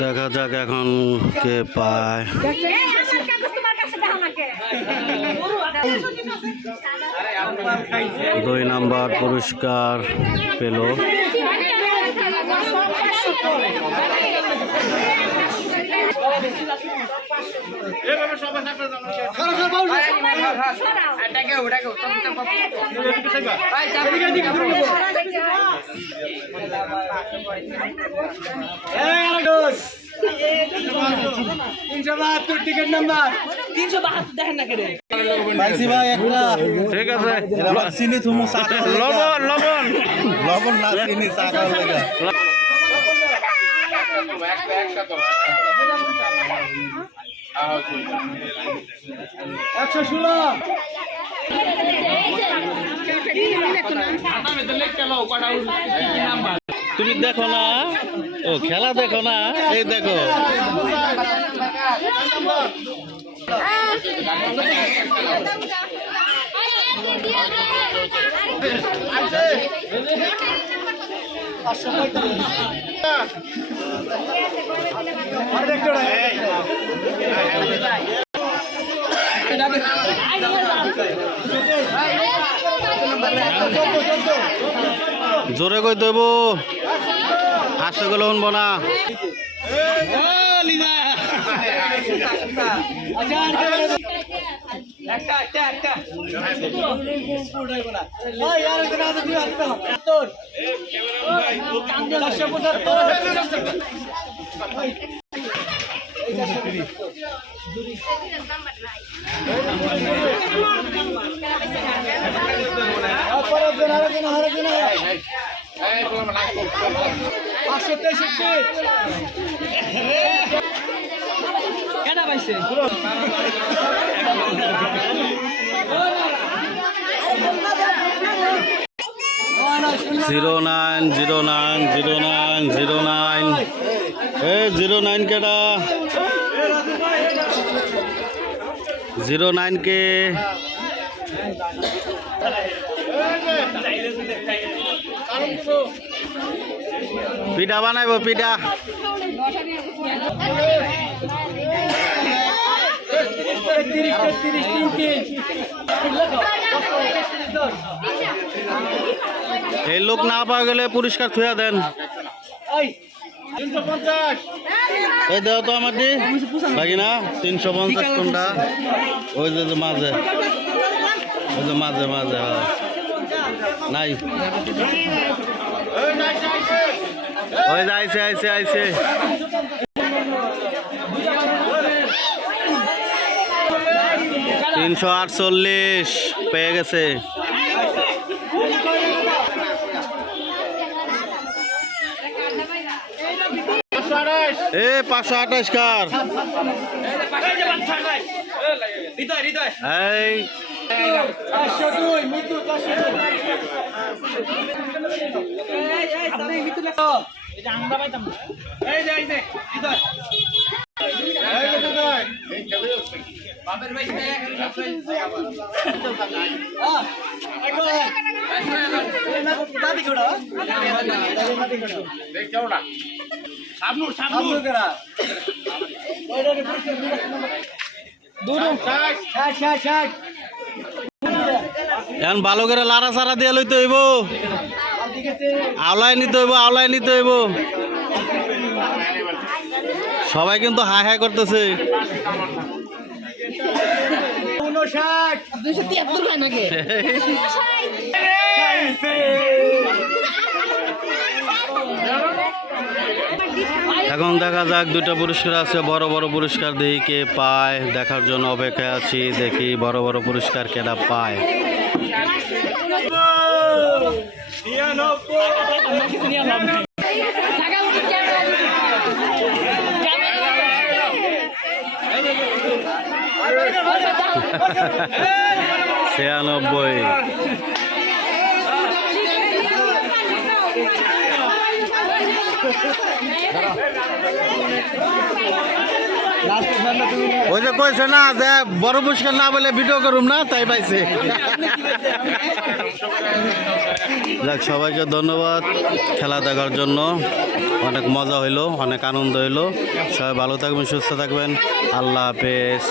দেখা যাক এখন কে পায়। 2 নাম্বার পুরস্কার পেল। টিকিট নাম্বার 372 দেখেন না কেরে ঠিক আছে, চিনি তুমি লবণ লবণ লবণ না চিনি চা খাওয়ার লাগে। তুমি দেখো না, ও খেলা দেখো না, এই দেখো জোরে কই দেব, আস্তে গেলে শুনবো না। কেডা পাইছে 0909090909 09 কেডা 09 কে পিঠা বানাইব পিঠা। এই লোক না পাওয়া গেলে পুরস্কার থুয়া দেন। এই দেও তো আমার দি বাকি না 350 কোনটা ওই যে মাঝে, ওই যে মাঝে মাঝে নাই, ওই যে আইছে আইছে আইছে। 348 পেয়ে গেছে। এ 528 কার এই এখন ভালো করে লাড়া চারা দিয়ে লইতে হইব, আওলায় নিতে হইব, আওলায় নিতে হইব। সবাই কিন্তু হাই হাই করতেছে। 273 হয় নাকি এখন দেখা যাক, 2টা পুরস্কার আছে, বড় বড় পুরস্কার দেখি কে পায়, দেখার জন্য অপেক্ষায় আছি। দেখি বড় বড় পুরস্কার কেটা পায়। ছিয়ানব্বই। ওই যে কইছে না যে বড় পুরস্কার না বলে ভিডিও করুম না, তাই পাইছে। যাক, সবাইকে ধন্যবাদ খেলা দেখার জন্য। অনেক মজা হইলো, অনেক আনন্দ হইলো। সবাই ভালো থাকবেন, সুস্থ থাকবেন। আল্লাহ হাফেজ।